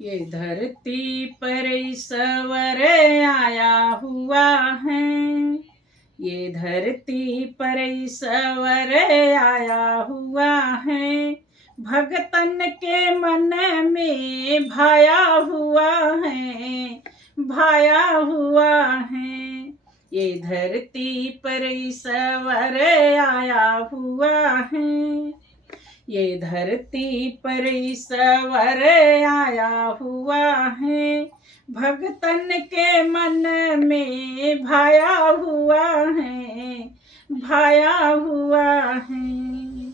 ये धरती पर ईश्वर आया हुआ है, ये धरती पर ईश्वर आया हुआ है, भगतन के मन में भाया हुआ है, भाया हुआ है। ये धरती पर ईश्वर आया हुआ है, ये धरती पर ईश्वर आया हुआ है, भगतन के मन में भाया हुआ है, भाया हुआ है।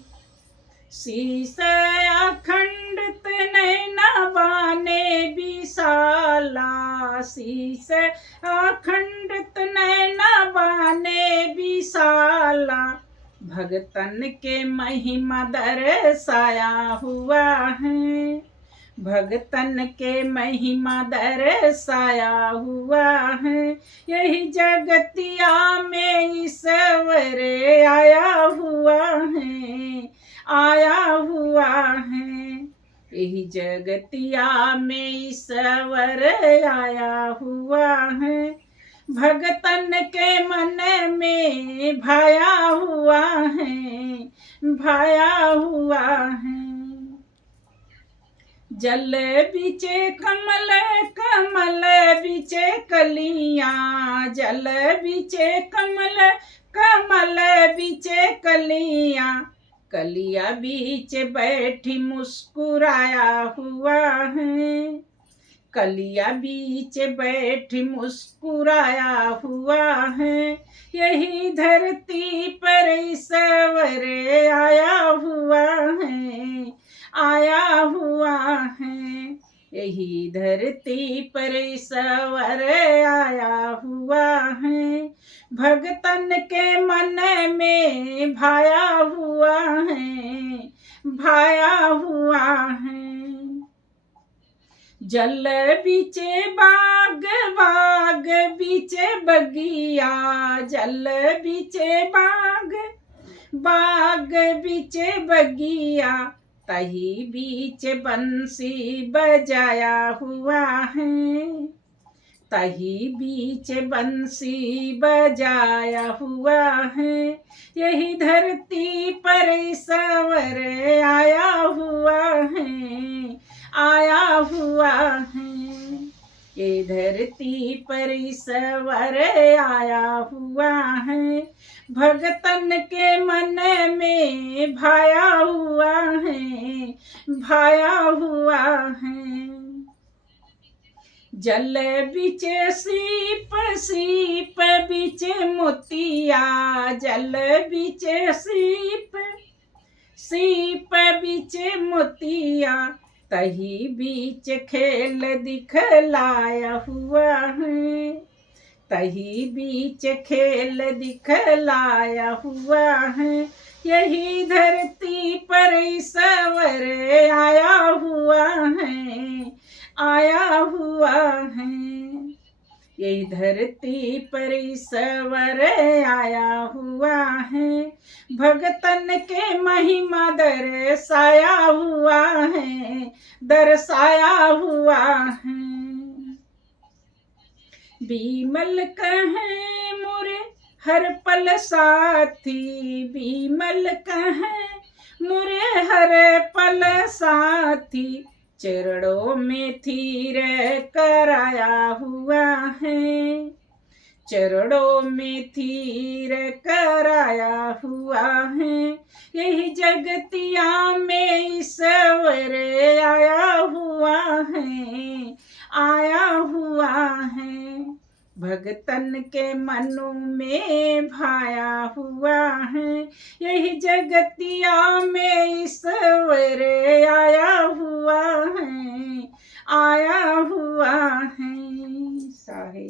शीश अखंडित नैना बाने विशाला, शीश अखंडित नैना बाने विशाला, भगतन के महिमा दर्शाया हुआ है, भगतन के महिमा दर्शाया हुआ है। यही जगतिया में ईश्वर आया हुआ है, आया हुआ है। यही जगतिया में ईश्वर आया हुआ है, भगतन के मन में भाया हुआ है, भाया हुआ है। जल बिचे कमल, कमल बिचे कलियां, जल बिचे कमल, कमल बिचे कलियां, कलिया बीच बैठी मुस्कुराया हुआ है, कलिया बीच बैठ मुस्कुराया हुआ है। यही धरती पर ईश्वर आया हुआ है, आया हुआ है। यही धरती पर ईश्वर आया हुआ है, भगतन के मन में भाया हुआ है, भाया हुआ है। जल बिचे बाग, बाग बिचे बगिया, जल बिचे बाग, बाग बिचे बगिया, तही बीच बंसी बजाया हुआ है, तही बीच बंसी बजाया हुआ है। यही धरती पर ईश्वर आया हुआ है, आया हुआ है। ये धरती पर ईश्वर आया हुआ है, भगतन के मन में भाया हुआ है, भाया हुआ है। जल बिचे सीप, सीप बिचे मोतिया, जल बिचे सीप, सीप बिचे मोतिया, तही बीच खेल दिखलाया हुआ है, तही बीच खेल दिखलाया हुआ है। यही धरती पर ईश्वर आया हुआ है, आया हुआ है। यही धरती पर ईश्वर आया हुआ है, भगतन के महिमा दर्शाया हुआ है, दर्शाया हुआ है। बीमल कहे मोरे हर पल साथी, बीमल कहे मोरे हर पल साथी, चरणों में थीर कराया हुआ है, चरणों में थीर कराया हुआ है। यही जगतिया में ईश्वर आया हुआ है, आया हुआ है, भगतन के मनु में भाया हुआ है। यही जगतिया में ईश्वर आया हुआ है, आया हुआ है। साहे